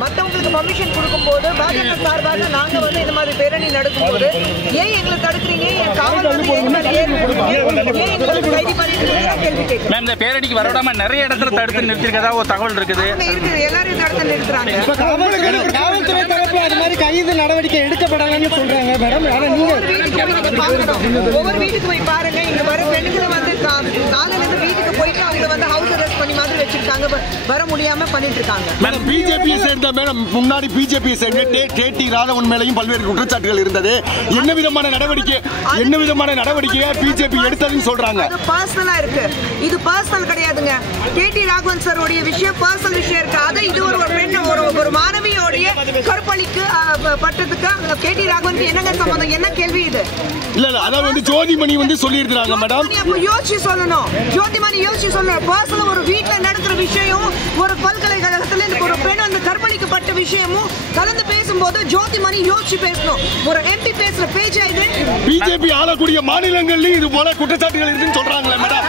மற்றவங்களுக்கு பர்மிஷன் கொடுக்கும்போது பாஜக சார்பாக நாங்க வந்து இந்த மாதிரி பேரணி நடக்கும்போது ஏன் எங்களை தடுக்கிறீங்க, என் காவல் வந்து கைது பண்ணிட்டு கேள்வி கேட்கிறேன். இந்த பேரணிக்கு வரவிடாம நிறைய இடத்துல தடுத்து நிறுத்திருக்கதா ஒரு தகவல் இருக்குது. எல்லாரும் தடுத்து நிறுத்துறாங்க. காவல்துறை தரப்பு அது மாதிரி கைது நடவடிக்கை எடுக்கப்படலன்னு சொல்றாங்க மேடம். ஒவ்வொரு வீட்டுக்கு போய் பாருங்க, இங்க வர பெண்களை வந்து காலையில இருந்து வீட்டுக்கு போயிட்டு அவங்க வந்து ஹவுஸ் அரெஸ்ட் பண்ணி மாதிரி வச்சிருக்காங்க, வர முடியாம பண்ணிட்டு இருக்காங்க. மேடம் பிஜேபியை சேர்ந்த மேடம் முன்னாடி பிஜேபியை சேர்ந்த கேடி ராகவன் மேலையும் பல்வேறு குற்றச்சாட்டுகள் இருந்தது. என்ன விதமான நடவடிக்கையை பிஜேபி எடுத்ததுன்னு சொல்றாங்க. அது பர்சனலா இருக்கு, இது பர்சனல் கிடையாதுங்க. கேடி ராகவன் சார் உடைய விஷயம் பர்சனல் விஷயம் இருக்கு. அது இது ஒரு பெண் ஒரு மாணவியோடைய கற்பழிக்கு பட்டத்துக்கு கேடி ராகவனுக்கு என்னங்க சம்பந்தம்? என்ன கேள்வி இது? இல்ல அதாவது வந்து ஜோதிமணி வந்து சொல்லியிருக்காங்க மேடம். யோசிச்சு சொல்லணும், ஜோதிமணி யோசிச்சு சொல்லணும். பர்சனல் ஒரு வீட்டுல நடக்கிற விஷயம், ஒரு பல்கலைக்கழகத்துல ஒரு பெண் வந்து கற்பழிக்கப்பட்ட விஷயமும் கலந்து பேசும்போது ஜோதிமணி யோசிச்சு பேசணும். ஒரு எம்பி பேசுற பேஜ் இது. பிஜேபி ஆளக்கூடிய மாநிலங்கள்லயும் இது போல குற்றச்சாட்டுகள் இருக்குன்னு சொல்றாங்களே மேடம்.